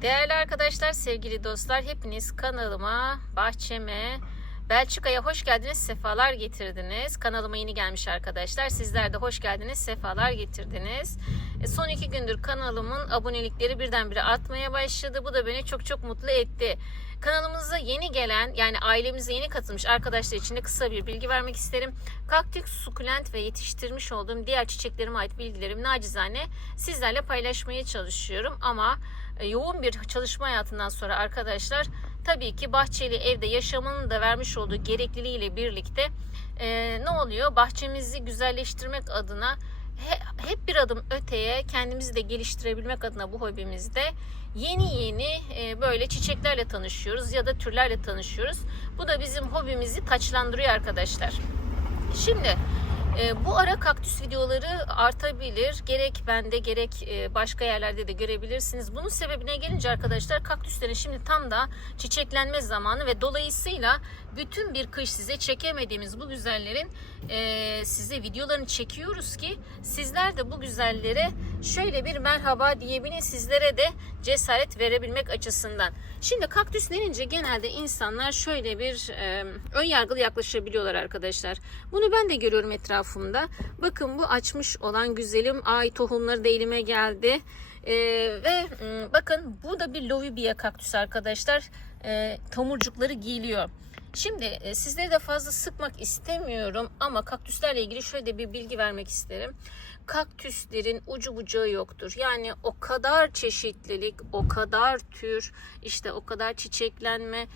Değerli arkadaşlar, sevgili dostlar, hepiniz kanalıma, bahçeme, Belçika'ya hoş geldiniz, sefalar getirdiniz. Kanalıma yeni gelmiş arkadaşlar. Sizler de hoş geldiniz, sefalar getirdiniz. E, Son iki gündür kanalımın abonelikleri birdenbire artmaya başladı. Bu da beni çok çok mutlu etti. Kanalımıza yeni gelen yani ailemize yeni katılmış arkadaşlar için de kısa bir bilgi vermek isterim. Kaktüs, sukulent ve yetiştirmiş olduğum diğer çiçeklerime ait bilgilerimi nacizane sizlerle paylaşmaya çalışıyorum. Ama yoğun bir çalışma hayatından sonra arkadaşlar tabii ki bahçeli evde yaşamının da vermiş olduğu gerekliliğiyle birlikte e, ne oluyor? Bahçemizi güzelleştirmek adına he- hep bir adım öteye kendimizi de geliştirebilmek adına bu hobimizde yeni yeni e, böyle çiçeklerle tanışıyoruz ya da türlerle tanışıyoruz. Bu da bizim hobimizi taçlandırıyor arkadaşlar. Şimdi e, bu ara kaktüs videoları artabilir. Gerek bende gerek e, başka yerlerde de görebilirsiniz. Bunun sebebine gelince arkadaşlar kaktüslerin şimdi tam da çiçeklenme zamanı ve dolayısıyla bütün bir kış size çekemediğimiz bu güzellerin e, size videolarını çekiyoruz ki sizler de bu güzellere şöyle bir merhaba diyebilin sizlere de cesaret verebilmek açısından. Şimdi kaktüs denince genelde insanlar şöyle bir e, ön yargılı yaklaşabiliyorlar arkadaşlar. Bunu ben de görüyorum etrafımda. Bakın bu açmış olan güzelim ay tohumları da elime geldi. E, ve m, bakın bu da bir lovibia kaktüs arkadaşlar. E, tomurcukları giyiliyor. Şimdi e, sizleri de fazla sıkmak istemiyorum ama kaktüslerle ilgili şöyle de bir bilgi vermek isterim. Kaktüslerin ucu bucağı yoktur. Yani o kadar çeşitlilik, o kadar tür, işte o kadar çiçeklenme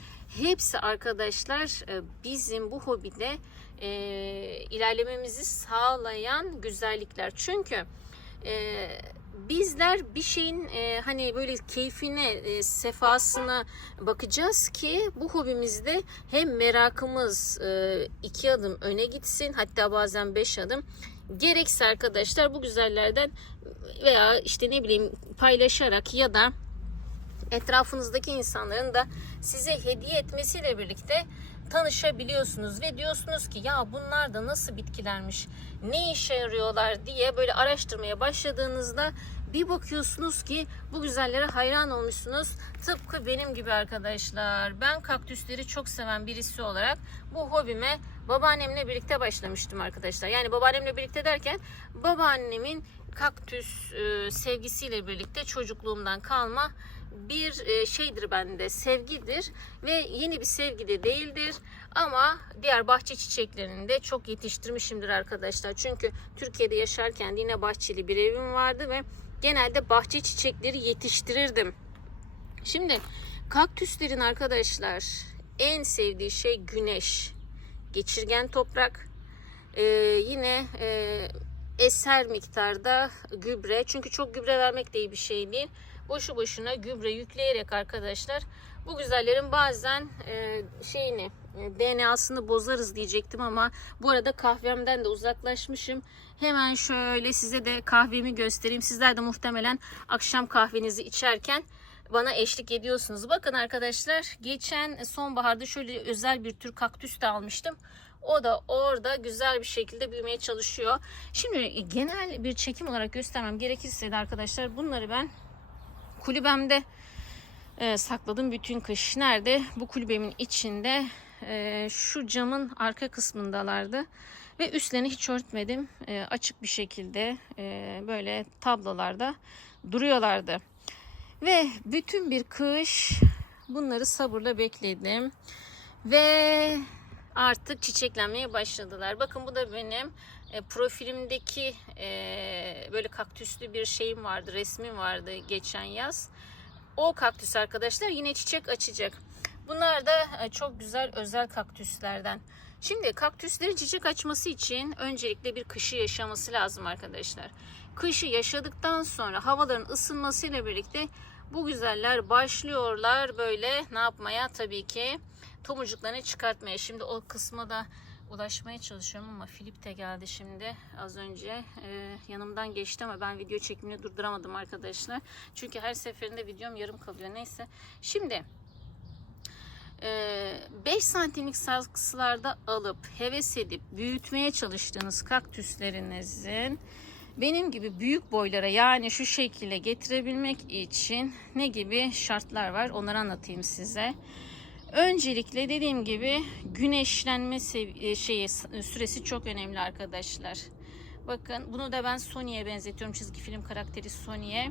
hepsi arkadaşlar e, bizim bu hobide e, ilerlememizi sağlayan güzellikler. Çünkü e, bizler bir şeyin e, hani böyle keyfine, e, sefasına bakacağız ki bu hobimizde hem merakımız e, iki adım öne gitsin hatta bazen beş adım gerekse arkadaşlar bu güzellerden veya işte ne bileyim paylaşarak ya da etrafınızdaki insanların da size hediye etmesiyle birlikte tanışabiliyorsunuz ve diyorsunuz ki ya bunlar da nasıl bitkilermiş, ne işe yarıyorlar diye böyle araştırmaya başladığınızda bir bakıyorsunuz ki bu güzellere hayran olmuşsunuz. Tıpkı benim gibi arkadaşlar. Ben kaktüsleri çok seven birisi olarak bu hobime babaannemle birlikte başlamıştım arkadaşlar. Yani babaannemle birlikte derken babaannemin kaktüs sevgisiyle birlikte çocukluğumdan kalma bir e, şeydir bende sevgidir ve yeni bir sevgi de değildir. Ama diğer bahçe çiçeklerini de çok yetiştirmişimdir arkadaşlar. Çünkü Türkiye'de yaşarken yine bahçeli bir evim vardı ve genelde bahçe çiçekleri yetiştirirdim. Şimdi kaktüslerin arkadaşlar en sevdiği şey güneş geçirgen toprak Ee, yine e, eser miktarda gübre. Çünkü çok gübre vermek de iyi bir şey değil boşu boşuna gübre yükleyerek arkadaşlar bu güzellerin bazen e, şeyini e, DNA'sını bozarız diyecektim ama bu arada kahvemden de uzaklaşmışım. Hemen şöyle size de kahvemi göstereyim. Sizler de muhtemelen akşam kahvenizi içerken bana eşlik ediyorsunuz. Bakın arkadaşlar geçen sonbaharda şöyle özel bir tür kaktüs de almıştım. O da orada güzel bir şekilde büyümeye çalışıyor. Şimdi genel bir çekim olarak göstermem gerekirse de arkadaşlar bunları ben kulübemde e, sakladım bütün kış. Nerede? Bu kulübemin içinde e, şu camın arka kısmındalardı. Ve üstlerini hiç örtmedim. E, açık bir şekilde e, böyle tablolarda duruyorlardı. Ve bütün bir kış bunları sabırla bekledim. Ve artık çiçeklenmeye başladılar. Bakın bu da benim e, profilimdeki e, böyle kaktüslü bir şeyim vardı, resmim vardı geçen yaz. O kaktüs arkadaşlar yine çiçek açacak. Bunlar da e, çok güzel özel kaktüslerden. Şimdi kaktüslerin çiçek açması için öncelikle bir kışı yaşaması lazım arkadaşlar. Kışı yaşadıktan sonra havaların ısınmasıyla birlikte bu güzeller başlıyorlar böyle ne yapmaya tabii ki tomurcuklarını çıkartmaya. Şimdi o kısma da ulaşmaya çalışıyorum ama Filip de geldi şimdi az önce e, yanımdan geçti ama ben video çekimini durduramadım arkadaşlar. Çünkü her seferinde videom yarım kalıyor. Neyse. Şimdi 5 santimlik saksılarda alıp heves edip büyütmeye çalıştığınız kaktüslerinizin benim gibi büyük boylara yani şu şekilde getirebilmek için ne gibi şartlar var onları anlatayım size. Öncelikle dediğim gibi güneşlenme e, şeyi süresi çok önemli arkadaşlar. Bakın bunu da ben Sony'e benzetiyorum çizgi film karakteri Sony'e.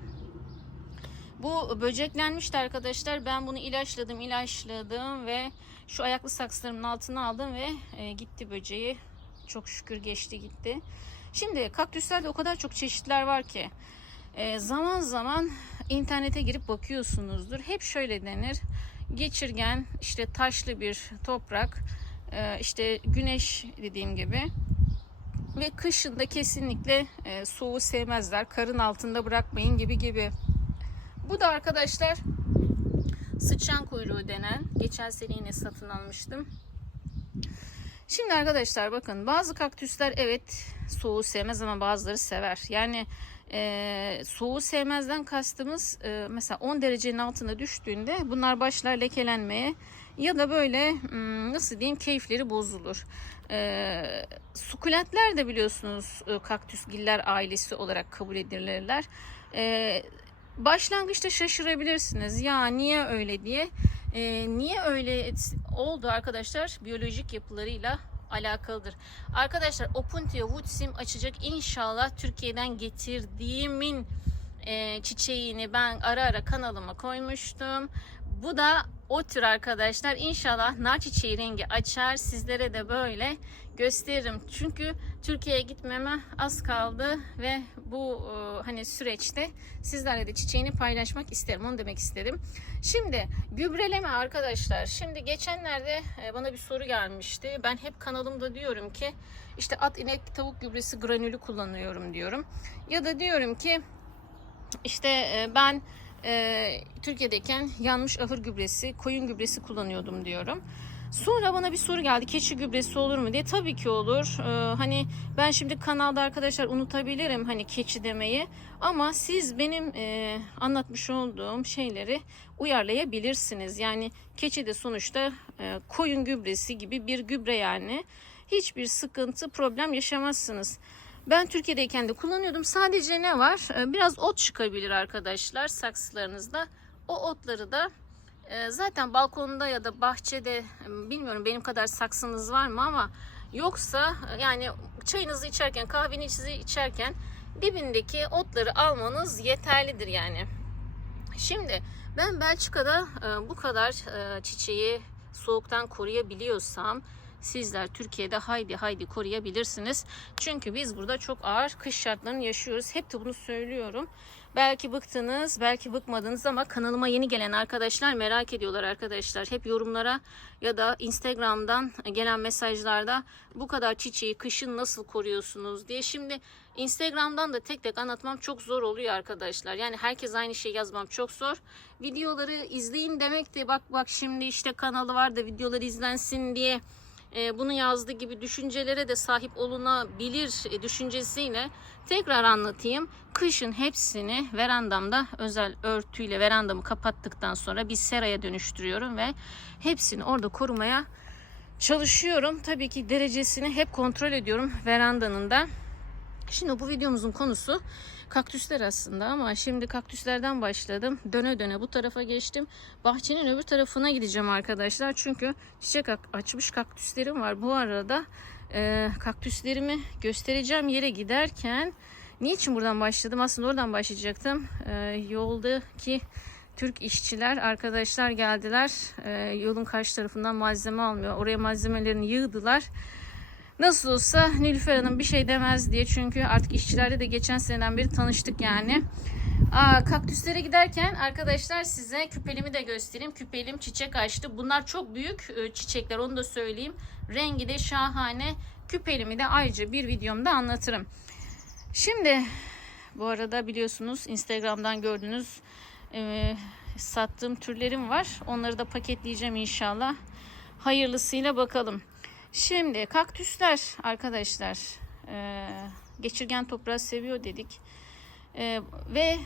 Bu böceklenmişti arkadaşlar. Ben bunu ilaçladım, ilaçladım ve şu ayaklı saksılarımın altına aldım ve e, gitti böceği. Çok şükür geçti gitti. Şimdi kaktüslerde o kadar çok çeşitler var ki e, zaman zaman internete girip bakıyorsunuzdur. Hep şöyle denir. Geçirgen, işte taşlı bir toprak, e, işte güneş dediğim gibi ve kışında kesinlikle e, soğuğu sevmezler. Karın altında bırakmayın gibi gibi. Bu da arkadaşlar sıçan kuyruğu denen. Geçen sene yine satın almıştım. Şimdi arkadaşlar bakın bazı kaktüsler evet soğuğu sevmez ama bazıları sever. Yani e, soğuğu sevmezden kastımız e, mesela 10 derecenin altına düştüğünde bunlar başlar lekelenmeye ya da böyle hmm, nasıl diyeyim keyifleri bozulur. E, sukulentler de biliyorsunuz e, kaktüsgiller ailesi olarak kabul edilirler. E, başlangıçta şaşırabilirsiniz ya niye öyle diye. E, niye öyle oldu arkadaşlar biyolojik yapılarıyla alakalıdır. Arkadaşlar Opuntia woodsim açacak inşallah Türkiye'den getirdiğimin e, çiçeğini ben ara ara kanalıma koymuştum. Bu da o tür arkadaşlar inşallah nar çiçeği rengi açar sizlere de böyle gösteririm. Çünkü Türkiye'ye gitmeme az kaldı ve bu e, hani süreçte sizlerle de çiçeğini paylaşmak isterim. Onu demek istedim. Şimdi gübreleme arkadaşlar. Şimdi geçenlerde e, bana bir soru gelmişti. Ben hep kanalımda diyorum ki işte at inek tavuk gübresi granülü kullanıyorum diyorum. Ya da diyorum ki işte e, ben e, Türkiye'deyken yanmış ahır gübresi, koyun gübresi kullanıyordum diyorum. Sonra bana bir soru geldi. Keçi gübresi olur mu diye. Tabii ki olur. Ee, hani ben şimdi kanalda arkadaşlar unutabilirim hani keçi demeyi. Ama siz benim e, anlatmış olduğum şeyleri uyarlayabilirsiniz. Yani keçi de sonuçta e, koyun gübresi gibi bir gübre yani. Hiçbir sıkıntı, problem yaşamazsınız. Ben Türkiye'deyken de kullanıyordum. Sadece ne var? Ee, Biraz ot çıkabilir arkadaşlar saksılarınızda. O otları da e, zaten balkonda ya da bahçede e, bilmiyorum benim kadar saksınız var mı ama yoksa e, yani çayınızı içerken kahvenizi içerken dibindeki otları almanız yeterlidir yani. Şimdi ben Belçika'da bu kadar çiçeği soğuktan koruyabiliyorsam sizler Türkiye'de haydi haydi koruyabilirsiniz. Çünkü biz burada çok ağır kış şartlarını yaşıyoruz. Hep de bunu söylüyorum. Belki bıktınız, belki bıkmadınız ama kanalıma yeni gelen arkadaşlar merak ediyorlar arkadaşlar. Hep yorumlara ya da Instagram'dan gelen mesajlarda bu kadar çiçeği kışın nasıl koruyorsunuz diye. Şimdi Instagram'dan da tek tek anlatmam çok zor oluyor arkadaşlar. Yani herkes aynı şey yazmam çok zor. Videoları izleyin demek de bak bak şimdi işte kanalı var da videolar izlensin diye e, bunu yazdığı gibi düşüncelere de sahip olunabilir e, düşüncesiyle tekrar anlatayım. Kışın hepsini verandamda özel örtüyle verandamı kapattıktan sonra bir seraya dönüştürüyorum ve hepsini orada korumaya çalışıyorum. Tabii ki derecesini hep kontrol ediyorum verandanın da. Şimdi bu videomuzun konusu kaktüsler aslında ama şimdi kaktüslerden başladım. Döne döne bu tarafa geçtim. Bahçenin öbür tarafına gideceğim arkadaşlar. Çünkü çiçek açmış kaktüslerim var. Bu arada e, kaktüslerimi göstereceğim yere giderken niçin buradan başladım? Aslında oradan başlayacaktım. E, yoldaki Türk işçiler arkadaşlar geldiler. E, yolun karşı tarafından malzeme almıyor. Oraya malzemelerini yığdılar. Nasıl olsa Nilüfer Hanım bir şey demez diye çünkü artık işçilerle de geçen seneden beri tanıştık yani. Aa, kaktüslere giderken arkadaşlar size küpelimi de göstereyim. Küpelim çiçek açtı. Bunlar çok büyük e, çiçekler onu da söyleyeyim. Rengi de şahane. Küpelimi de ayrıca bir videomda anlatırım. Şimdi bu arada biliyorsunuz Instagram'dan gördüğünüz e, sattığım türlerim var. Onları da paketleyeceğim inşallah. Hayırlısıyla bakalım. Şimdi kaktüsler arkadaşlar e, geçirgen toprağı seviyor dedik. E, ve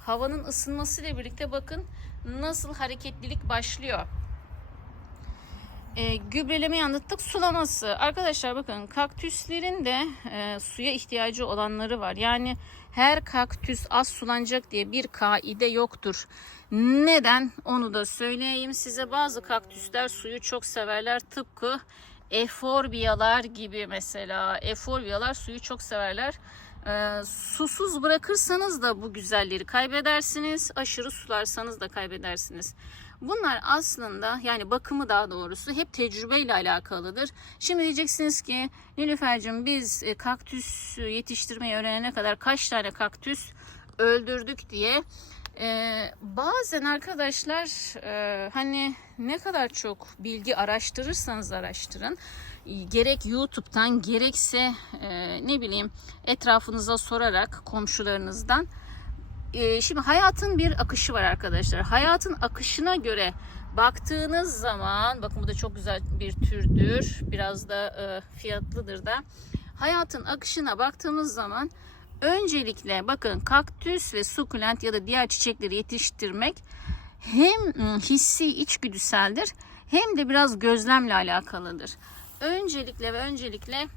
havanın ısınmasıyla birlikte bakın nasıl hareketlilik başlıyor. E, gübrelemeyi anlattık. Sulaması. Arkadaşlar bakın kaktüslerin de e, suya ihtiyacı olanları var. Yani her kaktüs az sulanacak diye bir kaide yoktur. Neden? Onu da söyleyeyim size. Bazı kaktüsler suyu çok severler. Tıpkı eforbiyalar gibi mesela. Eforbiyalar suyu çok severler. E, susuz bırakırsanız da bu güzelleri kaybedersiniz. Aşırı sularsanız da kaybedersiniz. Bunlar aslında yani bakımı daha doğrusu hep tecrübeyle alakalıdır. Şimdi diyeceksiniz ki Nilüfer'cim biz e, kaktüs yetiştirmeyi öğrenene kadar kaç tane kaktüs öldürdük diye. Ee, bazen arkadaşlar e, hani ne kadar çok bilgi araştırırsanız araştırın gerek YouTube'dan gerekse e, ne bileyim etrafınıza sorarak komşularınızdan e, şimdi hayatın bir akışı var arkadaşlar. Hayatın akışına göre baktığınız zaman bakın bu da çok güzel bir türdür. Biraz da e, fiyatlıdır da. Hayatın akışına baktığımız zaman öncelikle bakın kaktüs ve sukulent ya da diğer çiçekleri yetiştirmek hem ıı, hissi içgüdüseldir hem de biraz gözlemle alakalıdır. Öncelikle ve öncelikle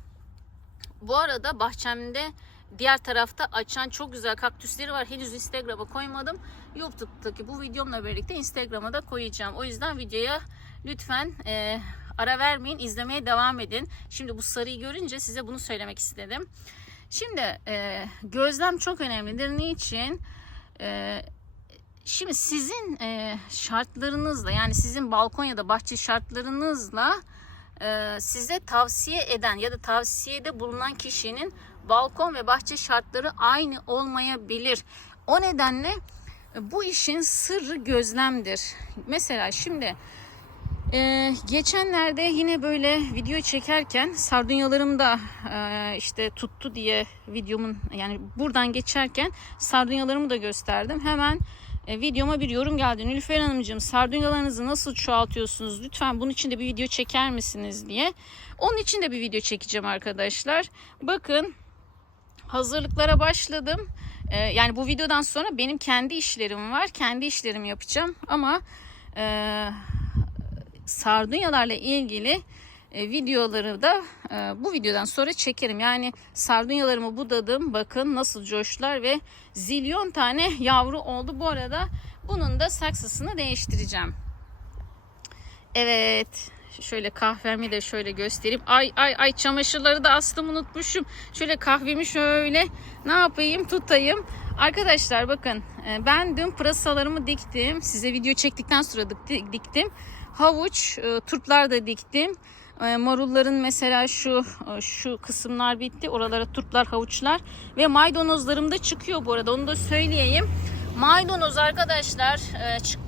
bu arada bahçemde diğer tarafta açan çok güzel kaktüsleri var. Henüz Instagram'a koymadım. YouTube'daki bu videomla birlikte Instagram'a da koyacağım. O yüzden videoya lütfen e, ara vermeyin. izlemeye devam edin. Şimdi bu sarıyı görünce size bunu söylemek istedim. Şimdi e, gözlem çok önemlidir. Niçin? E, şimdi sizin e, şartlarınızla yani sizin balkon ya da bahçe şartlarınızla e, size tavsiye eden ya da tavsiyede bulunan kişinin balkon ve bahçe şartları aynı olmayabilir. O nedenle bu işin sırrı gözlemdir. Mesela şimdi ee, geçenlerde yine böyle video çekerken sardunyalarım da e, işte tuttu diye videomun yani buradan geçerken sardunyalarımı da gösterdim. Hemen e, videoma bir yorum geldi. Nilüfer Hanımcığım sardunyalarınızı nasıl çoğaltıyorsunuz? Lütfen bunun için de bir video çeker misiniz diye. Onun için de bir video çekeceğim arkadaşlar. Bakın hazırlıklara başladım. Ee, yani bu videodan sonra benim kendi işlerim var. Kendi işlerimi yapacağım ama e, sardunyalarla ilgili e, videoları da e, bu videodan sonra çekerim. Yani sardunyalarımı budadım. Bakın nasıl coşlar ve zilyon tane yavru oldu. Bu arada bunun da saksısını değiştireceğim. Evet. Şöyle kahvemi de şöyle göstereyim. Ay ay ay çamaşırları da astım unutmuşum. Şöyle kahvemi şöyle ne yapayım tutayım. Arkadaşlar bakın e, ben dün pırasalarımı diktim. Size video çektikten sonra diktim. Havuç, e, turplar da diktim. E, marulların mesela şu şu kısımlar bitti. Oralara turplar, havuçlar ve maydanozlarım da çıkıyor bu arada. Onu da söyleyeyim. Maydanoz arkadaşlar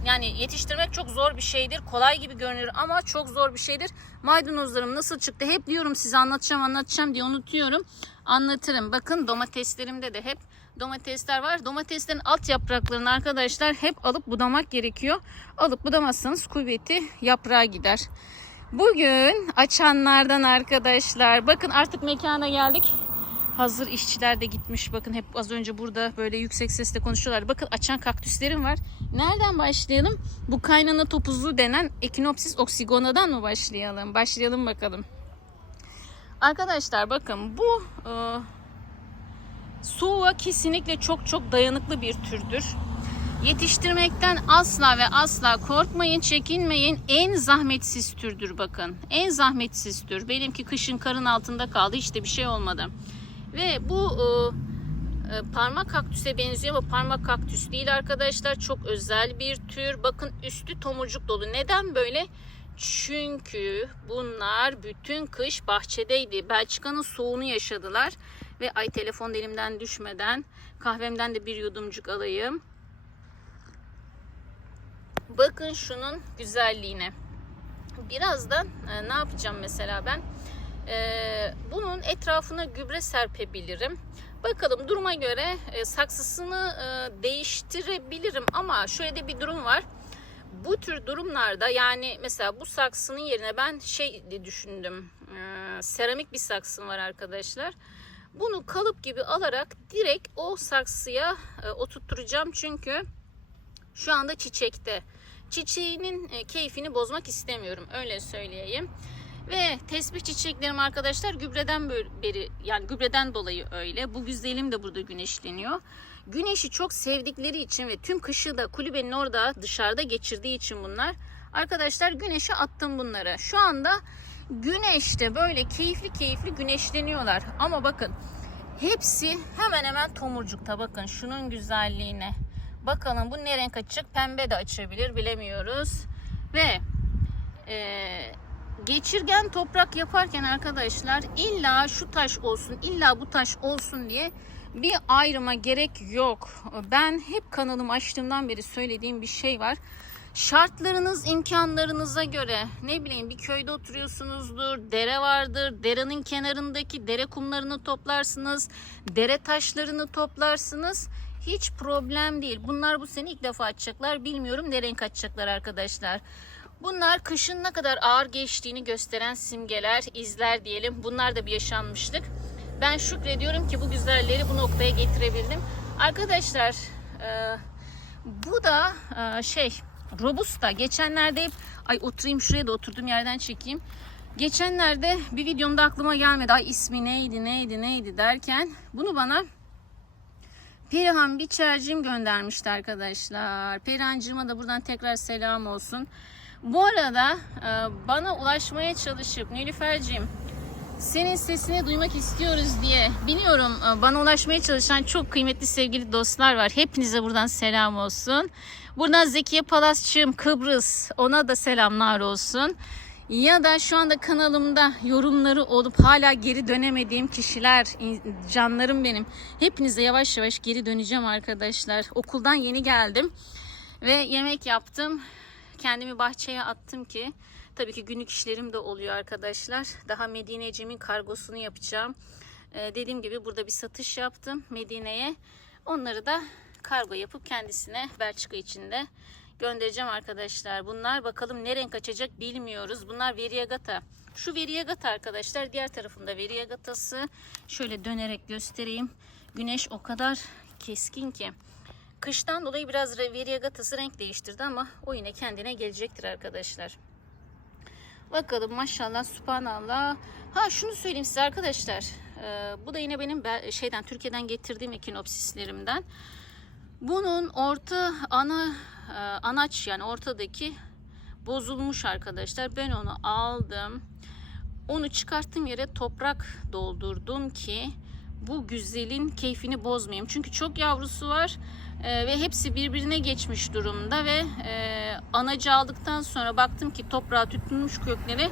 yani yetiştirmek çok zor bir şeydir. Kolay gibi görünür ama çok zor bir şeydir. Maydanozlarım nasıl çıktı? Hep diyorum size anlatacağım anlatacağım diye unutuyorum. Anlatırım. Bakın domateslerimde de hep domatesler var. Domateslerin alt yapraklarını arkadaşlar hep alıp budamak gerekiyor. Alıp budamazsanız kuvveti yaprağa gider. Bugün açanlardan arkadaşlar bakın artık mekana geldik. Hazır işçiler de gitmiş. Bakın hep az önce burada böyle yüksek sesle konuşuyorlar. Bakın açan kaktüslerim var. Nereden başlayalım? Bu kaynana topuzlu denen Echinopsis oxygona'dan mı başlayalım? Başlayalım bakalım. Arkadaşlar bakın bu e, soğuğa kesinlikle çok çok dayanıklı bir türdür. Yetiştirmekten asla ve asla korkmayın, çekinmeyin. En zahmetsiz türdür bakın. En zahmetsiz tür. Benimki kışın karın altında kaldı. Hiç de bir şey olmadı. Ve bu e, e, parmak kaktüse benziyor ama parmak kaktüs değil arkadaşlar. Çok özel bir tür. Bakın üstü tomurcuk dolu. Neden böyle? Çünkü bunlar bütün kış bahçedeydi. Belçika'nın soğuğunu yaşadılar. Ve ay telefon elimden düşmeden kahvemden de bir yudumcuk alayım. Bakın şunun güzelliğine. Birazdan e, ne yapacağım mesela ben? E, bunun etrafına gübre serpebilirim. Bakalım duruma göre e, saksısını e, değiştirebilirim ama şöyle de bir durum var. Bu tür durumlarda yani mesela bu saksının yerine ben şey düşündüm. E, seramik bir saksım var arkadaşlar. Bunu kalıp gibi alarak direkt o saksıya e, oturtturacağım çünkü şu anda çiçekte. çiçeğinin e, keyfini bozmak istemiyorum öyle söyleyeyim. Ve tesbih çiçeklerim arkadaşlar gübreden beri yani gübreden dolayı öyle. Bu güzelim de burada güneşleniyor. Güneşi çok sevdikleri için ve tüm kışı da kulübenin orada dışarıda geçirdiği için bunlar. Arkadaşlar güneşe attım bunları. Şu anda güneşte böyle keyifli keyifli güneşleniyorlar. Ama bakın hepsi hemen hemen tomurcukta. Bakın şunun güzelliğine. Bakalım bu ne renk açacak? Pembe de açabilir bilemiyoruz. Ve eee geçirgen toprak yaparken arkadaşlar illa şu taş olsun illa bu taş olsun diye bir ayrıma gerek yok. Ben hep kanalımı açtığımdan beri söylediğim bir şey var. Şartlarınız imkanlarınıza göre ne bileyim bir köyde oturuyorsunuzdur, dere vardır, derenin kenarındaki dere kumlarını toplarsınız, dere taşlarını toplarsınız. Hiç problem değil. Bunlar bu sene ilk defa açacaklar. Bilmiyorum ne renk açacaklar arkadaşlar. Bunlar kışın ne kadar ağır geçtiğini gösteren simgeler, izler diyelim. Bunlar da bir yaşanmışlık. Ben şükrediyorum ki bu güzelleri bu noktaya getirebildim. Arkadaşlar e, bu da e, şey Robusta. Geçenlerde ay oturayım şuraya da oturduğum yerden çekeyim. Geçenlerde bir videomda aklıma gelmedi. Ay ismi neydi neydi neydi derken bunu bana Perihan Biçercim göndermişti arkadaşlar. Perihancığıma da buradan tekrar selam olsun. Bu arada e, bana ulaşmaya çalışıp Nilüfer'cim senin sesini duymak istiyoruz diye biliyorum e, bana ulaşmaya çalışan çok kıymetli sevgili dostlar var. Hepinize buradan selam olsun. Buradan Zekiye Palasçığım Kıbrıs ona da selamlar olsun. Ya da şu anda kanalımda yorumları olup hala geri dönemediğim kişiler, canlarım benim. Hepinize yavaş yavaş geri döneceğim arkadaşlar. Okuldan yeni geldim ve yemek yaptım. Kendimi bahçeye attım ki tabii ki günlük işlerim de oluyor arkadaşlar. Daha Medineciğimin kargosunu yapacağım. Ee, dediğim gibi burada bir satış yaptım Medine'ye. Onları da kargo yapıp kendisine Belçika içinde göndereceğim arkadaşlar. Bunlar bakalım ne renk açacak bilmiyoruz. Bunlar Variegata. Şu Variegata arkadaşlar. Diğer tarafında Variegata'sı. Şöyle dönerek göstereyim. Güneş o kadar keskin ki. Kıştan dolayı biraz Variegata'sı renk değiştirdi ama o yine kendine gelecektir arkadaşlar. Bakalım maşallah subhanallah. Ha şunu söyleyeyim size arkadaşlar. Ee, bu da yine benim şeyden Türkiye'den getirdiğim ekinopsislerimden. Bunun orta ana e, anaç yani ortadaki bozulmuş arkadaşlar. Ben onu aldım. Onu çıkarttığım yere toprak doldurdum ki bu güzelin keyfini bozmayayım. Çünkü çok yavrusu var e, ve hepsi birbirine geçmiş durumda ve e, anacı aldıktan sonra baktım ki toprağa tutunmuş kökleri.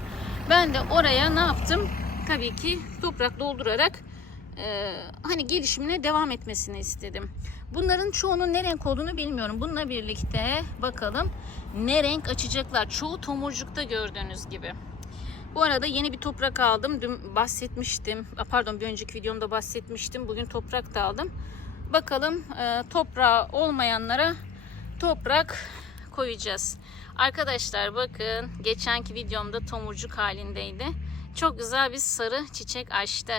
Ben de oraya ne yaptım? Tabii ki toprak doldurarak e, hani gelişimine devam etmesini istedim. Bunların çoğunun ne renk olduğunu bilmiyorum. Bununla birlikte bakalım ne renk açacaklar. Çoğu tomurcukta gördüğünüz gibi. Bu arada yeni bir toprak aldım. Dün bahsetmiştim. Ah, Pardon bir önceki videomda bahsetmiştim. Bugün toprak da aldım. Bakalım e, toprağı olmayanlara toprak koyacağız. Arkadaşlar bakın geçenki videomda tomurcuk halindeydi. Çok güzel bir sarı çiçek açtı.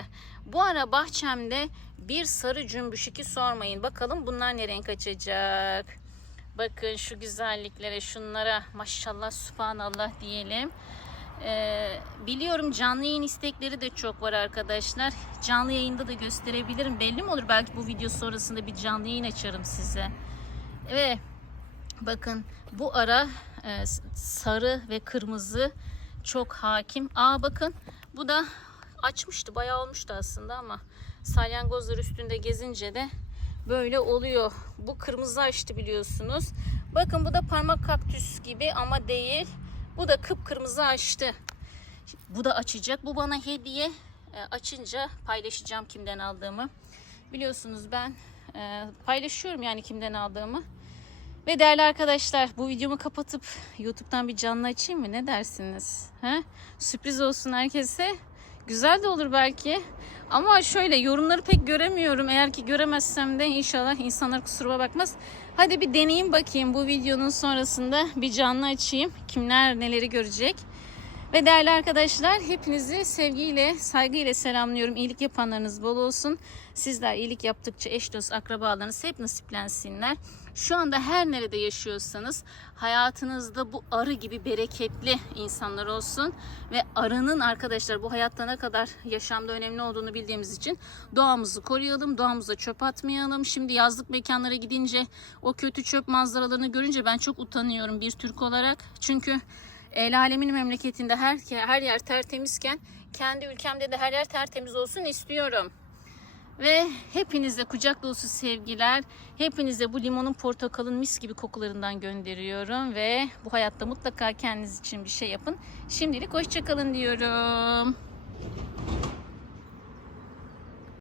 Bu ara bahçemde bir sarı cümbüşiki sormayın. Bakalım bunlar ne renk açacak. Bakın şu güzelliklere şunlara maşallah subhanallah diyelim. Ee, biliyorum canlı yayın istekleri de çok var arkadaşlar. Canlı yayında da gösterebilirim. Belli mi olur? Belki bu video sonrasında bir canlı yayın açarım size. Ve bakın bu ara e, sarı ve kırmızı çok hakim. Aa bakın bu da açmıştı. Bayağı olmuştu aslında ama salyangozlar üstünde gezince de böyle oluyor. Bu kırmızı açtı biliyorsunuz. Bakın bu da parmak kaktüs gibi ama değil. Bu da kıpkırmızı açtı. Bu da açacak. Bu bana hediye. E, açınca paylaşacağım kimden aldığımı. Biliyorsunuz ben e, paylaşıyorum yani kimden aldığımı. Ve değerli arkadaşlar bu videomu kapatıp YouTube'dan bir canlı açayım mı? Ne dersiniz? He? Sürpriz olsun herkese. Güzel de olur belki. Ama şöyle yorumları pek göremiyorum. Eğer ki göremezsem de inşallah insanlar kusuruma bakmaz. Hadi bir deneyeyim bakayım bu videonun sonrasında bir canlı açayım. Kimler neleri görecek. Ve değerli arkadaşlar hepinizi sevgiyle, saygıyla selamlıyorum. İyilik yapanlarınız bol olsun. Sizler iyilik yaptıkça eş dost akrabalarınız hep nasiplensinler. Şu anda her nerede yaşıyorsanız hayatınızda bu arı gibi bereketli insanlar olsun. Ve arının arkadaşlar bu hayatta ne kadar yaşamda önemli olduğunu bildiğimiz için doğamızı koruyalım. Doğamıza çöp atmayalım. Şimdi yazlık mekanlara gidince o kötü çöp manzaralarını görünce ben çok utanıyorum bir Türk olarak. Çünkü El alemin memleketinde her, her yer tertemizken kendi ülkemde de her yer tertemiz olsun istiyorum. Ve hepinize kucak dolusu sevgiler. Hepinize bu limonun portakalın mis gibi kokularından gönderiyorum. Ve bu hayatta mutlaka kendiniz için bir şey yapın. Şimdilik hoşçakalın diyorum.